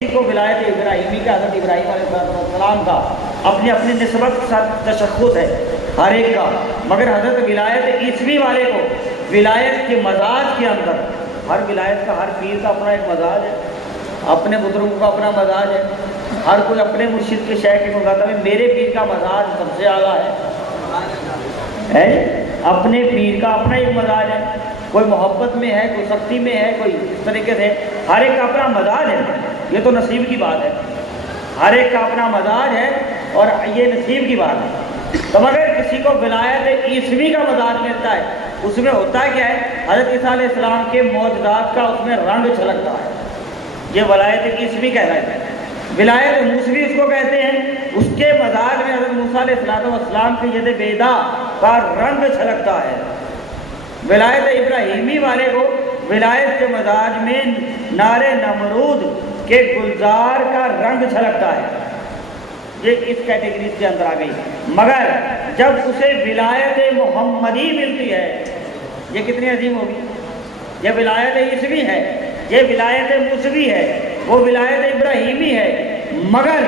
کو ولایت ابراہیمی کا حضرت ابراہیم علیہ السلام کا اپنی اپنی نسبت کے ساتھ تشخص ہے ہر ایک کا، مگر حضرت ولایت عیسوی والے کو ولایت کے مزاج کے اندر، ہر ولایت کا ہر پیر کا اپنا ایک مزاج ہے، اپنے بزرگوں کا اپنا مزاج ہے، ہر کوئی اپنے مرشد کے شیخ کے مقابلے میں میرے پیر کا مزاج سب سے اعلیٰ ہے، اپنے پیر کا اپنا ایک مزاج ہے، کوئی محبت میں ہے، کوئی سختی میں ہے، کوئی اس طریقے سے، ہر ایک کا اپنا مزاج ہے۔ یہ تو نصیب کی بات ہے، ہر ایک کا اپنا مزاج ہے اور یہ نصیب کی بات ہے۔ تو مگر کسی کو ولایت عیسوی کا مزاج ملتا ہے، اس میں ہوتا ہے کیا ہے، حضرت عیسیٰ علیہ السلام کے معجزات کا اس میں رنگ چھلکتا ہے، یہ ولایت عیسوی کہلاتا ہے۔ ولایت موسوی اس کو کہتے ہیں، اس کے مزاج میں حضرت موسیٰ علیہ السلام کی ید بیدا کا رنگ چھلکتا ہے۔ ولایت ابراہیمی والے کو ولایت کے مزاج میں نار نمرود کے گلزار کا رنگ چھلکتا ہے، یہ اس کیٹیگری کے اندر آ گئی۔ مگر جب اسے ولایت محمدی ملتی ہے، یہ کتنی عظیم ہوگی، یہ ولایت عیسوی ہے، یہ ولایت موسوی ہے، وہ ولایت ابراہیمی ہے، مگر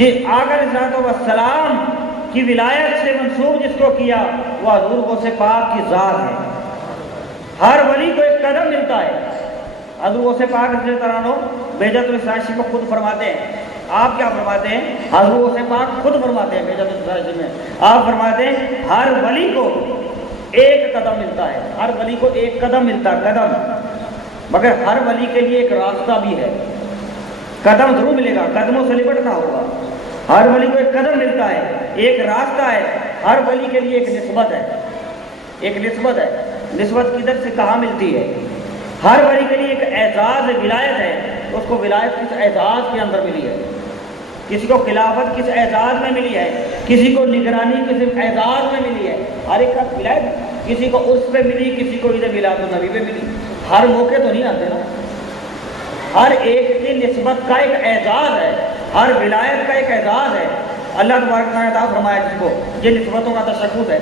آقا علیہ السلام کی ولایت سے منسوب جس کو کیا وہ حضور غوث پاک کی ذات ہے۔ ہر ولی کو ایک قدم ملتا ہے۔ حضور غوث پاک رضی اللہ عنہ بہجت الاسرار میں خود فرماتے ہیں، آپ کیا فرماتے ہیں، حضور غوث پاک خود فرماتے ہیں بہجت الاسرار میں، آپ فرماتے ہیں ہر ولی کو ایک قدم ملتا ہے، ہر ولی کو ایک قدم ملتا ہے، قدم، مگر ہر ولی کے لیے ایک راستہ بھی ہے، قدم ضرور ملے گا، قدموں سے لپٹنا ہوگا، ہر ولی کو ایک قدم ملتا ہے، ایک راستہ ہے، ہر ولی کے لیے ایک نسبت ہے، ایک نسبت ہے۔ نسبت کدھر سے کہاں ملتی ہے؟ ہر ولی کے لیے ایک اعزاز ولایت ہے، اس کو ولایت کس اعزاز کے اندر ملی ہے، کسی کو خلافت کس اعزاز میں ملی ہے، کسی کو نگرانی کس اعزاز میں ملی ہے، ہر ایک کا ولایت، کسی کو عرس پہ ملی، کسی کو عید میلاد النبی پہ ملی، ہر موقع تو نہیں آتے نا، ہر ایک کی نسبت کا ایک اعزاز ہے، ہر ولایت کا ایک اعزاز ہے، اللہ تبارک و تعالیٰ فرمایا جس کو، یہ نسبتوں کا تشخص ہے۔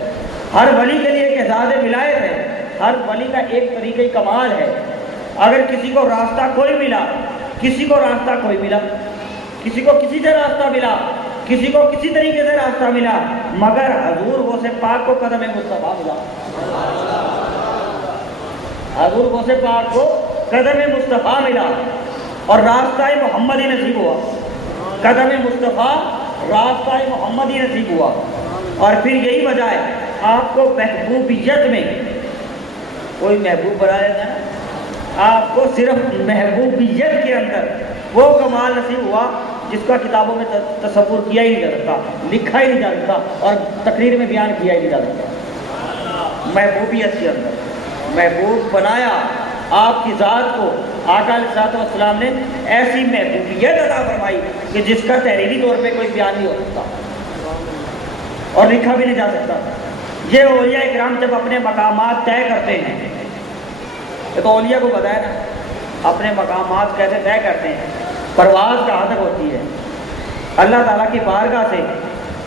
ہر ولی کے لیے ایک اعزاز ولایت ہے، ہر ولی کا ایک طریقہ کمال ہے۔ اگر کسی کو راستہ کوئی ملا، کسی کو راستہ کوئی ملا، کسی کو کسی سے راستہ ملا، کسی کو کسی طریقے سے راستہ ملا، مگر حضور غوث پاک کو قدم مصطفیٰ ملا، حضور غوث پاک کو قدم مصطفیٰ ملا اور راستہ محمدی نصیب ہوا، قدم مصطفیٰ راستہ محمدی نصیب ہوا۔ اور پھر یہی وجہ ہے آپ کو محبوبیت میں کوئی محبوب بنا لیتا ہے، آپ کو صرف محبوبیت کے اندر وہ کمال نصیب ہوا جس کا کتابوں میں تصور کیا ہی نہیں جا سکتا، لکھا ہی نہیں جا سکتا اور تقریر میں بیان کیا ہی نہیں جا سکتا۔ محبوبیت کے اندر محبوب بنایا آپ کی ذات کو، آقا علیہ السلام نے ایسی محبوبیت عطا فرمائی کہ جس کا تحریری طور پہ کوئی بیان نہیں ہو سکتا اور لکھا بھی نہیں جا سکتا۔ یہ اولیاء اکرام جب اپنے مقامات طے کرتے ہیں، تو اولیاء کو بتایا نا اپنے مقامات کیسے طے کرتے ہیں، پرواز کہاں تک ہوتی ہے، اللہ تعالیٰ کی بارگاہ سے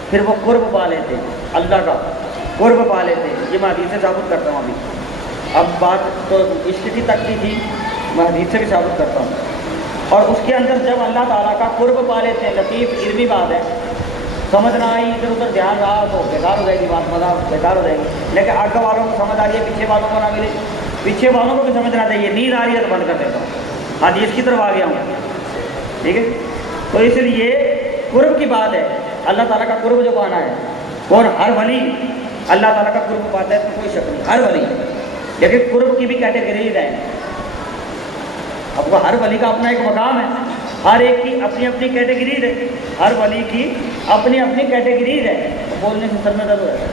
پھر وہ قرب پا لیتے ہیں، اللہ کا قرب پا لیتے ہیں۔ یہ میں حدیث سے ثابت کرتا ہوں، ابھی اب بات تو عشق کی تک کی تھی، میں حدیث سے بھی ثابت کرتا ہوں۔ اور اس کے اندر جب اللہ تعالیٰ کا قرب پا لیتے ہیں، لطیف علمی بات ہے، سمجھ نہ آئی ادھر ادھر دھیان رہا تو بیکار ہو جائے گی بات، مزہ بیکار ہو جائے گی، لیکن آگے والوں کو سمجھ آ رہی ہے، پیچھے والوں کو نہ ملے، پیچھے والوں کو بھی سمجھنا چاہیے، نیند آ رہی ہے تو بند کر دیتا ہوں، حدیث کی طرف آ گیا ہوں، ٹھیک ہے۔ تو اس لیے قرب کی بات ہے، اللہ تعالیٰ کا قرب جو پانا ہے، اور ہر ولی اللہ تعالیٰ کا قرب پاتا ہے تو کوئی شک نہیں، ہر ولی، لیکن قرب کی بھی کیٹیگریز ہیں، اب وہ ہر ولی کا اپنا ایک مقام ہے، ہر ایک کی اپنی اپنی کیٹیگریز ہے، ہر ولی کی اپنی اپنی کیٹیگریز ہے، بولنے سے سر میں درد ہے،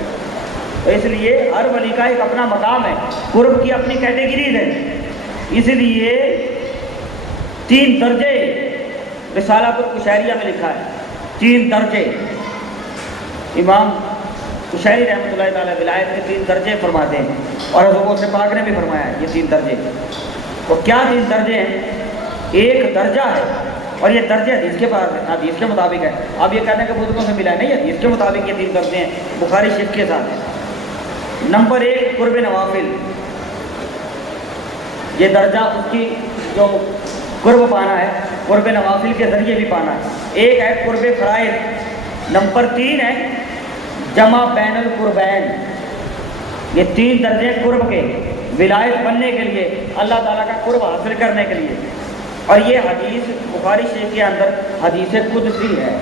تو اس لیے ہر ولی کا ایک اپنا مقام ہے، قرب کی اپنی کیٹیگریز ہے۔ اس لیے 3 درجے رسالۃ القشیریہ میں لکھا ہے، 3 درجے، امام قشیری رحمۃ اللہ تعالیٰ ولایت کے 3 درجے فرماتے ہیں، اور حضرت غوث پاک نے بھی فرمایا ہے یہ 3 درجے۔ وہ کیا 3 درجے ہیں؟ ایک درجہ ہے، اور یہ درجے حدیث کے پاس ہے، حدیث کے مطابق ہے، اب یہ کہنے کے بزرگوں سے ملا ہے نہیں، حدیث کے مطابق یہ 3 درجے ہیں، بخاری شریف کے ساتھ۔ نمبر 1 قرب نوافل، یہ درجہ اس کی جو قرب پانا ہے قرب نوافل کے ذریعے بھی پانا ہے۔ ایک ہے قرب فرائض، نمبر 3 ہے جمع بین القربین۔ یہ 3 درجے قرب کے، ولایت بننے کے لیے، اللہ تعالیٰ کا قرب حاصل کرنے کے لیے۔ اور یہ حدیث بخاری شریف کے اندر حدیث قدسی ہے۔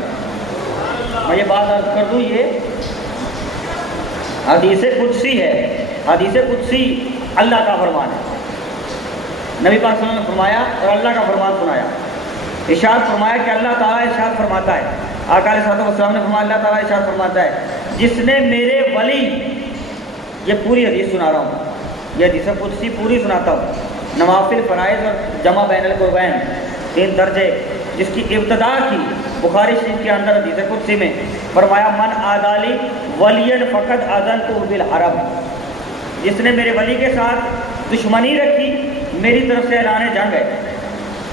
میں یہ بات عرض کر دوں، یہ حدیث قدسی ہے۔ حدیث قدسی اللہ کا فرمان ہے۔ نبی پاک صلی اللہ علیہ وسلم نے فرمایا اور اللہ کا فرمان سنایا۔ ارشاد فرمایا کہ اللہ تعالیٰ ارشاد فرماتا ہے، آقا علیہ السلام نے فرمایا اللہ تعالیٰ ارشاد فرماتا ہے، جس نے میرے ولی، یہ پوری حدیث سنا رہا ہوں، یہ حدیث قدسی پوری سناتا ہوں، نوافل فرائض اور جمع بین القربین 3 درجے، جس کی ابتدا کی بخاری شریف کے اندر حدیث قدسی میں فرمایا من آدالی ولین فقط اذنتہ بالحرب، جس نے میرے ولی کے ساتھ دشمنی رکھی میری طرف سے اعلان جنگ ہے۔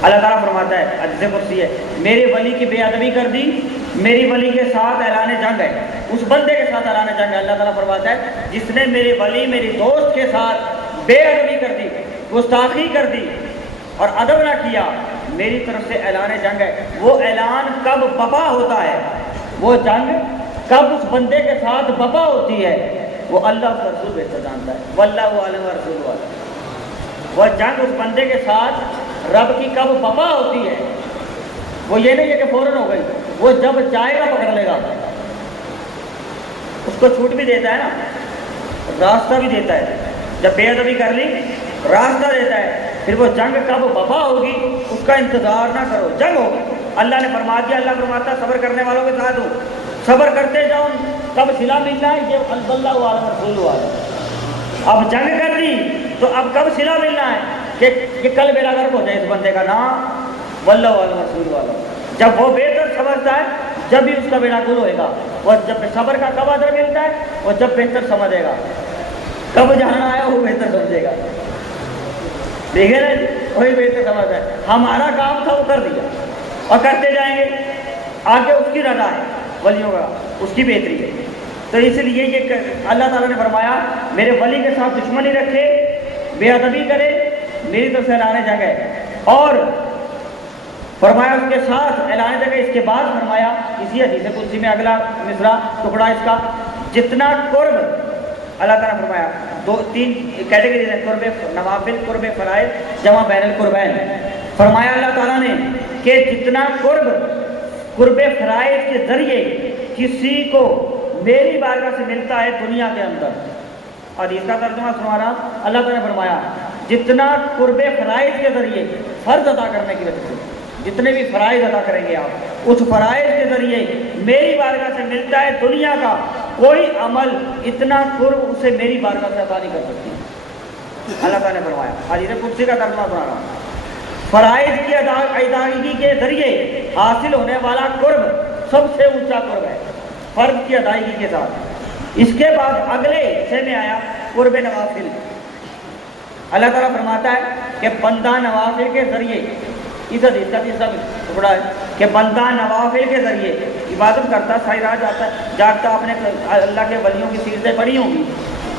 اللہ تعالیٰ فرماتا ہے، حدیث قدسی ہے، میرے ولی کی بے ادبی کر دی، میری ولی کے ساتھ اعلان جنگ ہے، اس بندے کے ساتھ اعلان جنگ ہے۔ اللہ تعالیٰ فرماتا ہے جس نے میرے ولی، میری دوست کے ساتھ بے ادبی کر دی، گستاخی کر دی اور ادب نہ کیا، میری طرف سے اعلان جنگ ہے۔ وہ اعلان کب بپا ہوتا ہے، وہ جنگ کب اس بندے کے ساتھ بپا ہوتی ہے، وہ اللہ اس کا رسول بہتر جانتا ہے۔ واللہ عالم رسول عالم۔ وہ جنگ اس بندے کے ساتھ رب کی کب بپا ہوتی ہے، وہ یہ نہیں ہے کہ فوراً ہو گئی، وہ جب جائے گا پکڑ لے گا، اس کو چھوٹ بھی دیتا ہے نا، راستہ بھی دیتا ہے، جب بے ادبی کر لی راستہ دیتا ہے، پھر وہ جنگ کب بپا ہوگی اس کا انتظار نہ کرو، جنگ ہوگی۔ اللہ نے فرما دیا، اللہ فرماتا ہے صبر کرنے والوں کے ساتھ ہوں، صبر کرتے جاؤ، کب صلہ ملنا ہے یہ اللہ عالم رسول عالم۔ اب جنگ کر دی تو اب کب صلہ ملنا ہے کہ کل بیڑا غرق ہو جائے اس بندے کا، نام واللہ عالم رسول عالم۔ جب وہ بہتر سمجھتا ہے جب بھی اس کا بیڑا گل ہوئے گا، اور جب صبر کا کب اجر ملتا ہے، اور جب بہتر سمجھے گا، کب جانا آیا وہ بہتر سمجھے گا، دیکھے نا، وہی بہتر سمجھتا ہے۔ ہمارا کام تھا وہ کر دیا اور کرتے جائیں گے، آگے اس کی رضا ہے، ولیوں کا اس کی بہتری ہے۔ تو اس لیے یہ اللہ تعالیٰ نے فرمایا میرے ولی کے ساتھ دشمنی رکھے، بے ادبی کرے، میری طرف سے اعلان جنگ ہے۔ اور فرمایا اس کے ساتھ اعلان جنگ ہے۔ اس کے بعد فرمایا اسی حدیث قدسی میں اگلا مصرع ٹکڑا اس کا، جتنا قرب اللہ تعالیٰ نے فرمایا 2-3 کیٹیگریز ہیں، قرب نوافل، قرب فرائض، جمع بین القربین۔ فرمایا اللہ تعالیٰ نے کہ جتنا قرب فرائض کے ذریعے کسی کو میری بارگاہ سے ملتا ہے دنیا کے اندر، حدیث کا ترجمہ سنا رہا، اللہ تعالیٰ نے فرمایا جتنا قرب فرائض کے ذریعے فرض ادا کرنے کی وجہ سے، جتنے بھی فرائض ادا کریں گے آپ، اس فرائض کے ذریعے میری بارگاہ سے ملتا ہے دنیا کا کوئی عمل، اتنا قرب اسے میری بارگاہ سے ادا نہیں کر سکتی۔ اللہ تعالیٰ نے فرمایا، حدیث قدسی کا ترجمہ سنا رہا ہوں، فرائض کی ادائیگی کے ذریعے حاصل ہونے والا قرب سب سے اونچا قرب ہے، فرض کی ادائیگی کے ساتھ۔ اس کے بعد اگلے حصے میں آیا قرب نوافل۔ اللہ تعالیٰ فرماتا ہے کہ بندہ نوافل کے ذریعے، اس حدیث کا تیسرا ٹکڑا ہے کہ بندہ نوافل کے ذریعے عبادت کرتا، ساری رات جاگتا، اپنے اللہ کے ولیوں کی سیرتیں پڑھی ہوں گی،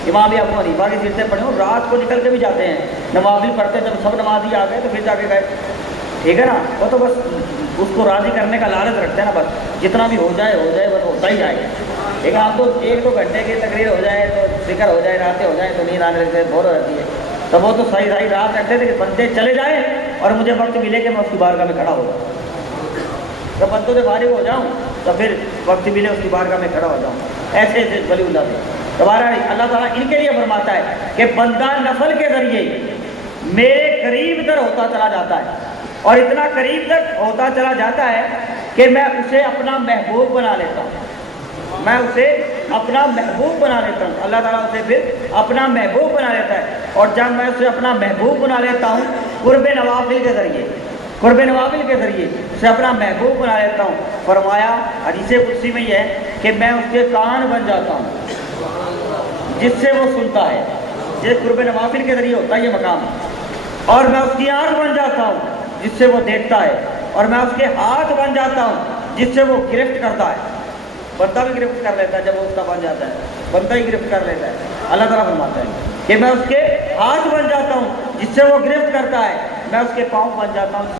امام ابو حنیفہ کی سیرتیں پڑھی ہوں، رات کو نکل کے بھی جاتے ہیں نوافل پڑھتے، جب سب نمازی آ گئے تو پھر جا کے گئے، ٹھیک ہے نا، وہ تو بس اس کو راضی کرنے کا لالچ رکھتے ہیں نا، بس جتنا بھی ہو جائے بس ہوتا ہی جائے۔ لیکن ہم تو 1-2 گھنٹے کی تقریر ہو جائے تو ذکر ہو جائے، راتیں ہو جائیں تو نیند آنے لگتے، بور ہو جاتی ہے، تو وہ تو صحیح رات رکھتے تھے کہ بندے چلے جائیں اور مجھے وقت ملے کہ میں اس کی بارگاہ میں کھڑا ہو جاؤں، جب بندوں سے فارغ ہو جاؤں تو پھر وقت ملے اس کی بارگاہ میں کھڑا ہو جاؤں۔ ایسے ایسے ولی اللہ تھے۔ دوبارہ اللہ تعالیٰ ان کے لیے فرماتا ہے کہ بندہ نفل کے ذریعے میرے قریب تر ہوتا چلا جاتا ہے، اور اتنا قریب تک ہوتا چلا جاتا ہے کہ میں اسے اپنا محبوب بنا لیتا ہوں، میں اسے اپنا محبوب بنا لیتا ہوں۔ اللہ تعالیٰ اسے پھر اپنا محبوب بنا لیتا ہے، اور جب میں اسے اپنا محبوب بنا لیتا ہوں قرب نوافل کے ذریعے، قرب نوافل کے ذریعے اسے اپنا محبوب بنا لیتا ہوں، فرمایا حدیث قدسی میں یہ ہے کہ میں اس کے کان بن جاتا ہوں جس سے وہ سنتا ہے، یہ قرب نوافل کے ذریعے ہوتا ہے یہ مقام، اور میں اس کی آنکھ بن جاتا ہوں جس سے وہ دیکھتا ہے، اور میں اس کے ہاتھ بن جاتا ہوں جس سے وہ گرفت کرتا ہے۔ بندہ بھی گرفت کر لیتا ہے جب وہ اس کا بن جاتا ہے، بندہ ہی گرفت کر لیتا ہے۔ اللہ تعالیٰ فرماتا ہے کہ میں اس کے ہاتھ بن جاتا ہوں جس سے وہ گرفت کرتا ہے، میں اس کے پاؤں بن جاتا ہوں